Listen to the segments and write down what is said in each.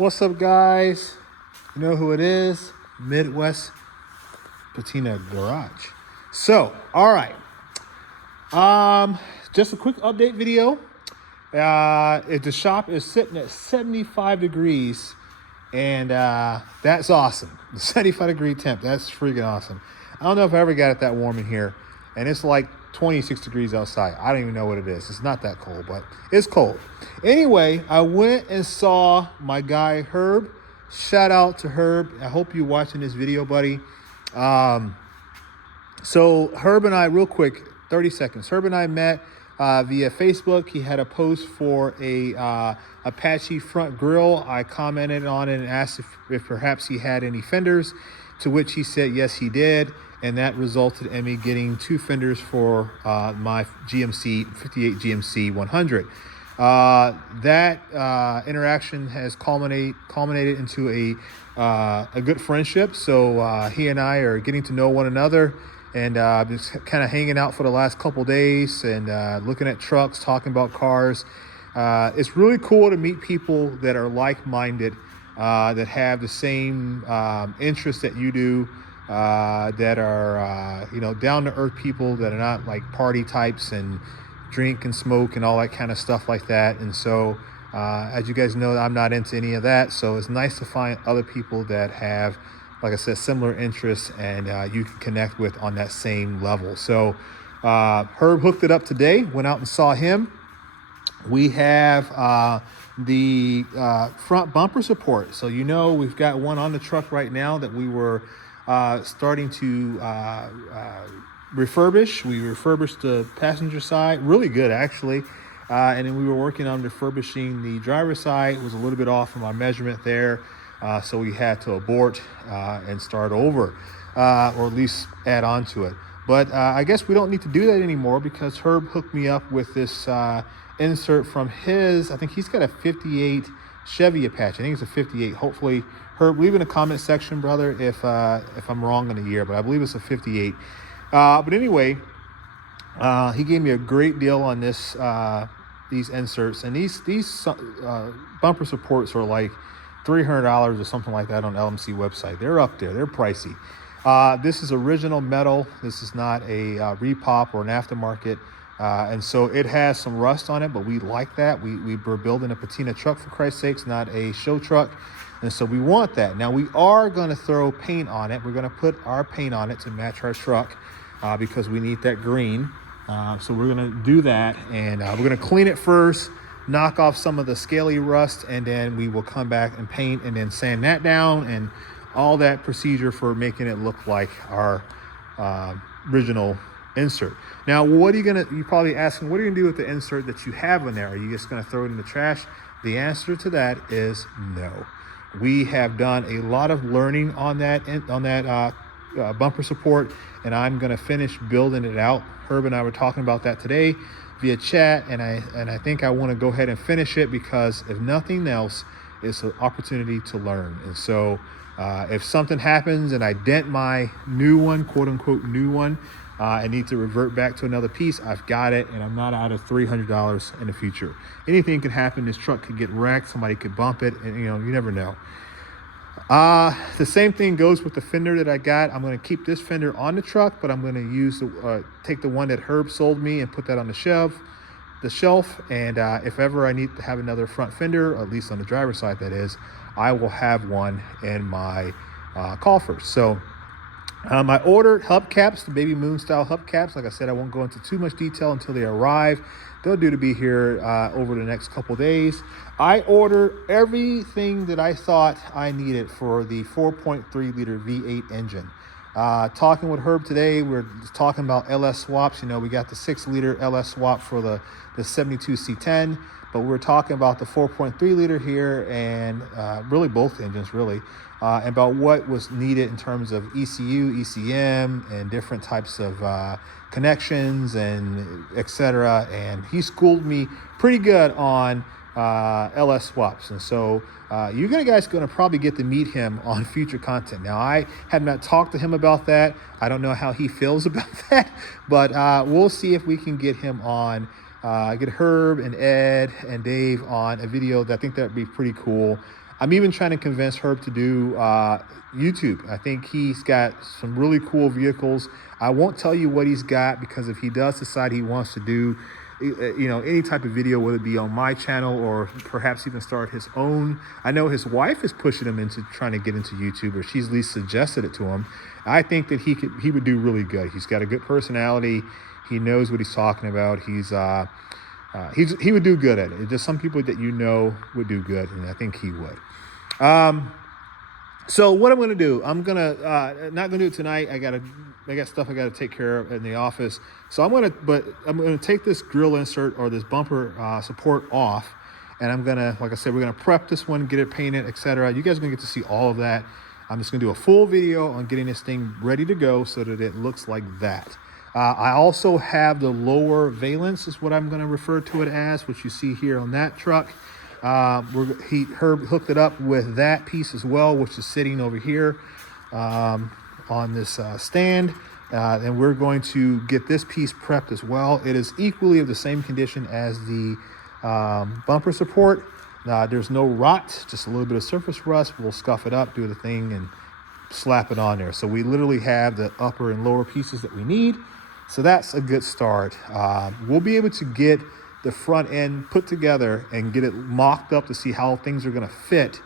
What's up, guys? You know who it is? Midwest Patina Garage. So, all right. Just a quick update video. The shop is sitting at 75 degrees, and that's awesome. The 75-degree temp, that's freaking awesome. I don't know if I ever got it that warm in here, and it's like 26 degrees outside. I don't even know what it is. It's not that cold, but it's cold. Anyway, I went and saw my guy Herb. Shout out to Herb. I hope you're watching this video, buddy. So Herb and I, real quick, 30 seconds. Herb and I met via Facebook. He had a post for a Apache front grille. I commented on it and asked if perhaps he had any fenders, to which he said yes, he did. And that resulted in me getting 2 fenders for my GMC 58 GMC 100. That interaction has culminated into a good friendship. So he and I are getting to know one another, and just kind of hanging out for the last couple days and looking at trucks, talking about cars. It's really cool to meet people that are like-minded, that have the same interests that you do. That are, down-to-earth people that are not like party types and drink and smoke and all that kind of stuff like that. And so, as you guys know, I'm not into any of that. So it's nice to find other people that have, like I said, similar interests and you can connect with on that same level. So Herb hooked it up today, went out and saw him. We have the front bumper support. So, we've got one on the truck right now that we were starting to refurbish. We refurbished the passenger side, really good actually. And then we were working on refurbishing the driver's side. It was a little bit off from our measurement there. So we had to abort and start over, or at least add on to it. But I guess we don't need to do that anymore because Herb hooked me up with this insert from his, I think he's got a 58 Chevy Apache. I think it's a 58. Hopefully, Herb, leave in the comment section, brother, if I'm wrong on the year, but I believe it's a 58. But anyway, he gave me a great deal on these inserts, and these bumper supports are like $300 or something like that on LMC website. They're up there. They're pricey. This is original metal. This is not a repop or an aftermarket. And so it has some rust on it, but we like that. We're building a patina truck, for Christ's sakes, not a show truck. And so we want that. Now we are going to throw paint on it. We're going to put our paint on it to match our truck because we need that green. So we're going to do that, and we're going to clean it first, knock off some of the scaly rust, and then we will come back and paint and then sand that down and all that procedure for making it look like our original insert. Now, you're probably asking, what are you gonna do with the insert that you have in there? Are you just gonna throw it in the trash? The answer to that is no. We have done a lot of learning on that bumper support, and I'm gonna finish building it out. Herb and I were talking about that today via chat, and I think I want to go ahead and finish it because if nothing else, it's an opportunity to learn. And so if something happens and I dent my new one, quote unquote new one, I need to revert back to another piece, I've got it, and I'm not out of $300 in the future. Anything could happen. This truck could get wrecked. Somebody could bump it, and you never know. The same thing goes with the fender that I got. I'm going to keep this fender on the truck, but I'm going to take the one that Herb sold me and put that on the shelf. And if ever I need to have another front fender, at least on the driver's side that is, I will have one in my coffers. So I ordered hubcaps, the Baby Moon style hubcaps. Like I said, I won't go into too much detail until they arrive. They'll due to be here over the next couple days. I ordered everything that I thought I needed for the 4.3 liter V8 engine. Talking with Herb today, we're talking about LS swaps. We got the 6 liter LS swap for the 72 C10, but we're talking about the 4.3 liter here, and really both engines really, about what was needed in terms of ECU, ECM, and different types of connections and etc. And he schooled me pretty good on LS swaps, and so you guys going to probably get to meet him on future content. Now, I have not talked to him about that. I don't know how he feels about that, but we'll see if we can get him on, get Herb and Ed and Dave on a video. That I think that would be pretty cool. I'm even trying to convince Herb to do YouTube. I think he's got some really cool vehicles. I won't tell you what he's got, because if he does decide he wants to do any type of video, whether it be on my channel or perhaps even start his own. I know his wife is pushing him into trying to get into YouTube, or she's at least suggested it to him. I think that he would do really good. He's got a good personality. He knows what he's talking about. He would do good at it. It's just some people that would do good, and I think he would. So what I'm going to do, I'm going to not going to do it tonight. I got stuff I got to take care of in the office. So I'm going to take this grill insert or this bumper support off, and I'm going to, like I said, we're going to prep this one, get it painted, etc. You guys are going to get to see all of that. I'm just going to do a full video on getting this thing ready to go so that it looks like that. I also have the lower valence, is what I'm going to refer to it as, which you see here on that truck. Herb hooked it up with that piece as well, which is sitting over here on this stand. And we're going to get this piece prepped as well. It is equally of the same condition as the bumper support. There's no rot, just a little bit of surface rust. We'll scuff it up, do the thing, and slap it on there. So we literally have the upper and lower pieces that we need. So that's a good start. We'll be able to get the front end put together and get it mocked up to see how things are going to fit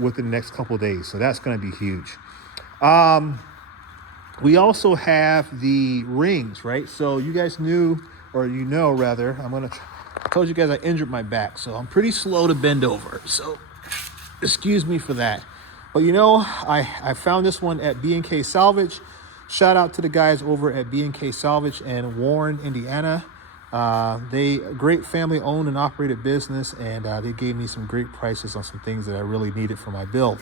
within the next couple of days. So that's going to be huge. We also have the rings, right? So you guys knew, or rather, I told you guys I injured my back, so I'm pretty slow to bend over. So excuse me for that. But I found this one at B&K Salvage. Shout out to the guys over at B&K Salvage in Warren, Indiana. They great family owned and operated business, and they gave me some great prices on some things that I really needed for my build.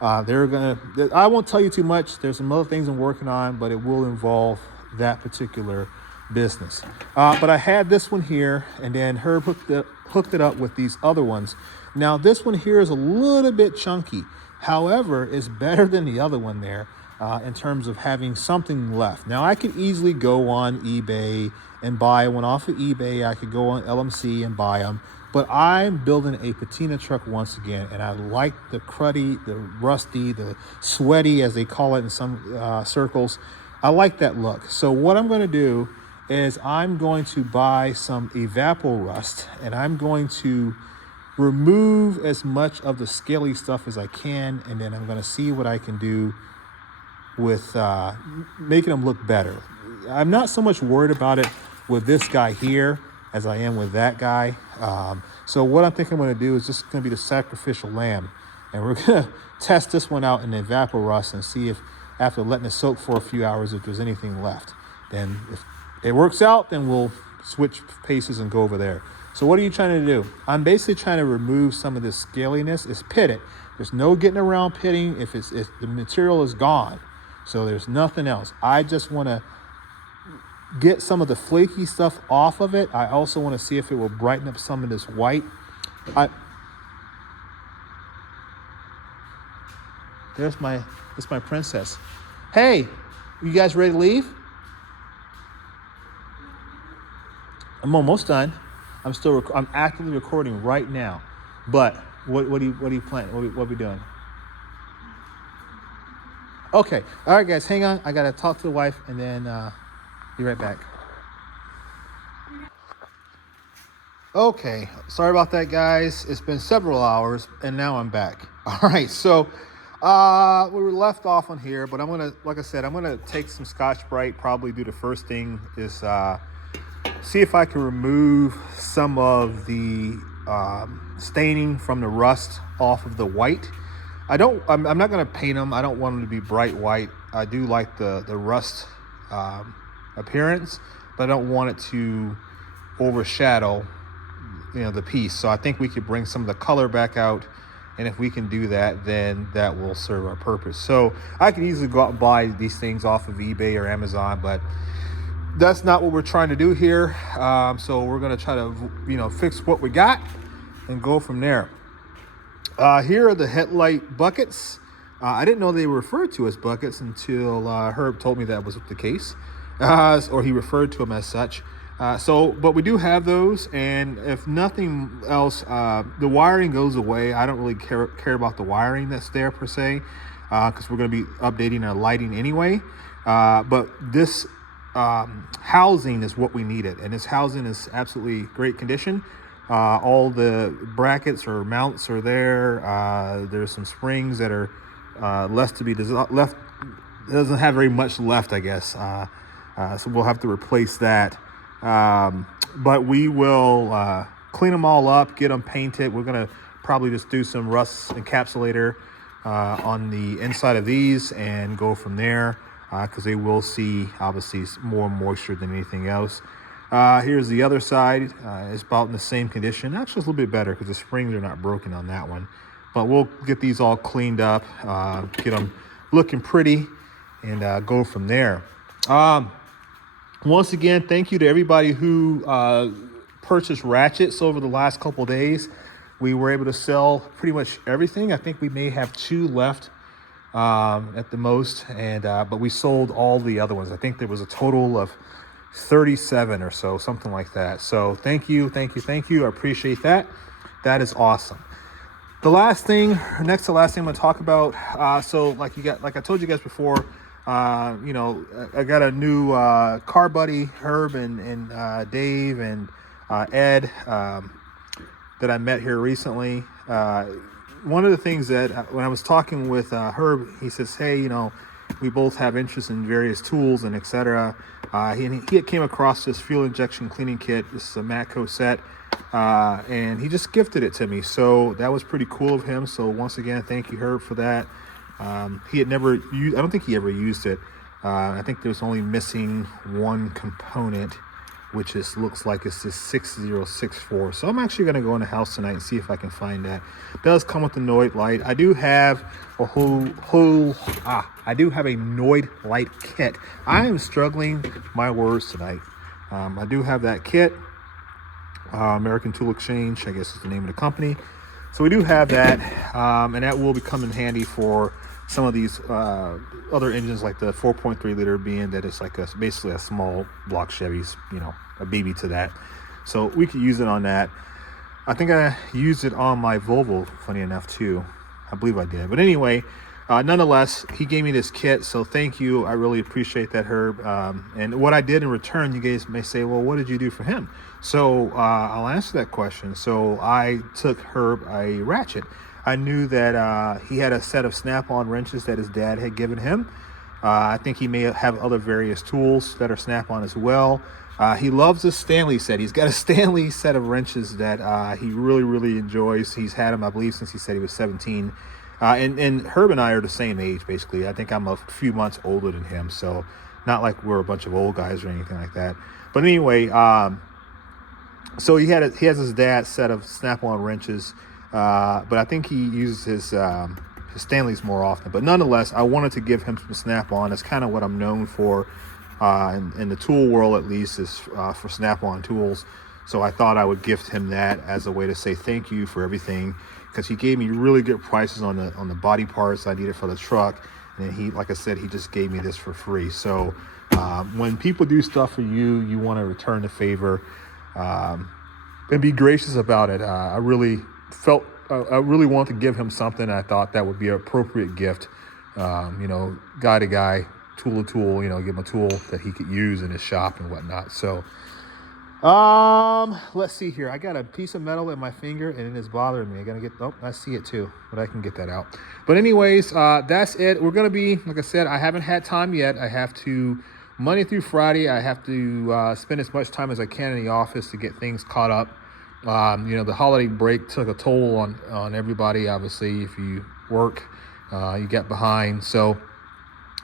I won't tell you too much. There's some other things I'm working on, but it will involve that particular business. But I had this one here, and then Herb hooked it up with these other ones. Now this one here is a little bit chunky. However, it's better than the other one there in terms of having something left. Now I could easily go on eBay and buy one off of eBay. I could go on LMC and buy them. But I'm building a patina truck once again, and I like the cruddy, the rusty, the sweaty, as they call it in some circles. I like that look. So what I'm going to do is I'm going to buy some Evaporust, and I'm going to remove as much of the scaly stuff as I can, and then I'm going to see what I can do with making them look better. I'm not so much worried about it with this guy here as I am with that guy. So what I'm thinking I'm going to do is just going to be the sacrificial lamb, and we're going to test this one out in the Evaporust and see if, after letting it soak for a few hours, if there's anything left. Then if it works out, then we'll switch paces and go over there. So what are you trying to do? I'm basically trying to remove some of this scaliness. It's pitted. There's no getting around pitting if the material is gone. So there's nothing else. I just want to get some of the flaky stuff off of it. I also want to see if it will brighten up some of this white. That's my princess. Hey, you guys ready to leave? I'm almost done. I'm actively recording right now. But what are you planning? What are we doing? Okay. All right, guys, hang on. I gotta talk to the wife, and then be right back. Okay, sorry about that, guys. It's been several hours, and now I'm back. All right, so we were left off on here, but I'm gonna, like I said, I'm gonna take some Scotch-Brite. Probably do the first thing is see if I can remove some of the staining from the rust off of the white. I'm not going to paint them. I don't want them to be bright white. I do like the rust appearance, but I don't want it to overshadow the piece. So I think we could bring some of the color back out, and if we can do that, then that will serve our purpose. So I could easily go out and buy these things off of eBay or Amazon, but that's not what we're trying to do here. So we're going to try to fix what we got and go from there. Here are the headlight buckets. I didn't know they were referred to as buckets until Herb told me that was the case, or he referred to them as such. But we do have those, and if nothing else, the wiring goes away. I don't really care about the wiring that's there per se, because we're going to be updating our lighting anyway. But this housing is what we needed, and this housing is absolutely great condition. All the brackets or mounts are there. There's some springs that are left to be left. It doesn't have very much left, I guess. So we'll have to replace that. But we will clean them all up, get them painted. We're going to probably just do some rust encapsulator on the inside of these and go from there, because they will see obviously more moisture than anything else. Here's the other side. It's about in the same condition. Actually, it's a little bit better because the springs are not broken on that one. But we'll get these all cleaned up, get them looking pretty, and go from there. Once again, thank you to everybody who purchased ratchets over the last couple of days. We were able to sell pretty much everything. I think we may have 2 left at the most, but we sold all the other ones. I think there was a total of 37 or so, something like that. So thank you. I appreciate that. That is awesome. The last thing, next to last thing I'm going to talk about. So like I told you guys before, I got a new car buddy, Herb and Dave and Ed, that I met here recently. One of the things that when I was talking with Herb, he says, hey, we both have interest in various tools and etc. He came across this fuel injection cleaning kit. This is a Matco set, and he just gifted it to me. So that was pretty cool of him. So once again, thank you, Herb, for that. He had never used, I don't think he ever used it. I think there's only missing one component, which looks like it's this 6064. So I'm actually going to go in the house tonight and see if I can find that. It does come with the Noid light. I do have a Noid light kit. I am struggling my words tonight. I do have that kit. American Tool Exchange, I guess is the name of the company. So we do have that, and that will come in handy for some of these other engines, like the 4.3 liter, being that it's like basically a small block Chevy's, a baby to that. So we could use it on that. I think I used it on my Volvo, funny enough, too. I believe I did. But anyway, nonetheless, he gave me this kit, so thank you. I really appreciate that, Herb. And what I did in return, you guys may say, well, what did you do for him? So I'll answer that question. So I took Herb a ratchet. I knew that he had a set of Snap-on wrenches that his dad had given him. I think he may have other various tools that are Snap-on as well. He loves the Stanley set. He's got a Stanley set of wrenches that he really, really enjoys. He's had them, I believe, since he said he was 17. And Herb and I are the same age, basically. I think I'm a few months older than him, so not like we're a bunch of old guys or anything like that. But anyway, so he has his dad's set of Snap-on wrenches, but I think he uses his Stanleys more often. But nonetheless, I wanted to give him some Snap-on. That's kind of what I'm known for in the tool world, at least, is for Snap-on tools. So I thought I would gift him that as a way to say thank you for everything, because he gave me really good prices on the body parts I needed for the truck. And he, like I said, he just gave me this for free. So when people do stuff for you, you want to return the favor and be gracious about it. I really wanted to give him something. I thought that would be an appropriate gift. Guy to guy, tool to tool, give him a tool that he could use in his shop and whatnot. So let's see here. I got a piece of metal in my finger and it is bothering me. I see it too, but I can get that out. But anyways, that's it. We're going to be, like I said, I haven't had time yet. I have to, Monday through Friday, I have to spend as much time as I can in the office to get things caught up. The holiday break took a toll on everybody. Obviously, if you work, you get behind. So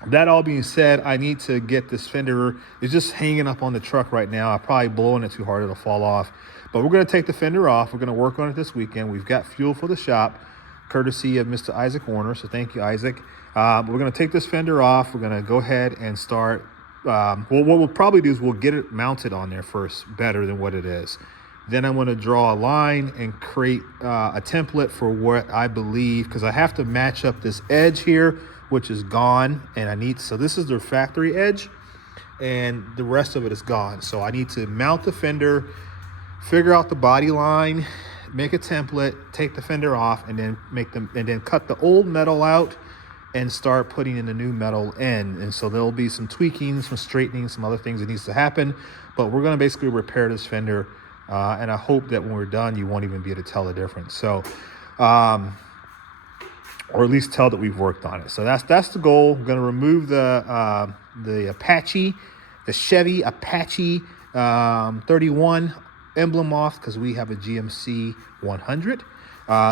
that all being said, I need to get this fender. It's just hanging up on the truck right now. I'm probably blowing it too hard. It'll fall off. But we're going to take the fender off. We're going to work on it this weekend. We've got fuel for the shop, courtesy of Mr. Isaac Warner. So thank you, Isaac. We're going to take this fender off. We're going to go ahead and start. What we'll probably do is we'll get it mounted on there first, better than what it is. Then I'm going to draw a line and create a template for what I believe, because I have to match up this edge here, which is gone, and so this is their factory edge, and the rest of it is gone. So I need to mount the fender, figure out the body line, make a template, take the fender off, and then cut the old metal out and start putting in the new metal in. And so there'll be some tweaking, some straightening, some other things that needs to happen, but we're going to basically repair this fender. And I hope that when we're done, you won't even be able to tell the difference. So, or at least tell that we've worked on it. So that's the goal. We're going to remove the Apache, the Chevy Apache 31 emblem off because we have a GMC 100.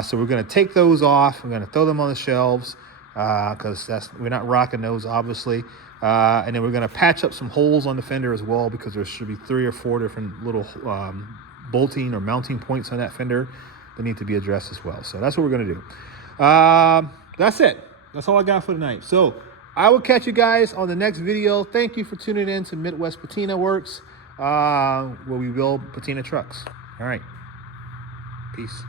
So we're going to take those off. We're going to throw them on the shelves because we're not rocking those, obviously. And then we're going to patch up some holes on the fender as well, because there should be 3 or 4 different little bolting or mounting points on that fender that need to be addressed as well. So that's what we're going to do. That's it. That's all I got for tonight. So I will catch you guys on the next video. Thank you for tuning in to Midwest Patina Works, where we build patina trucks. All right. Peace.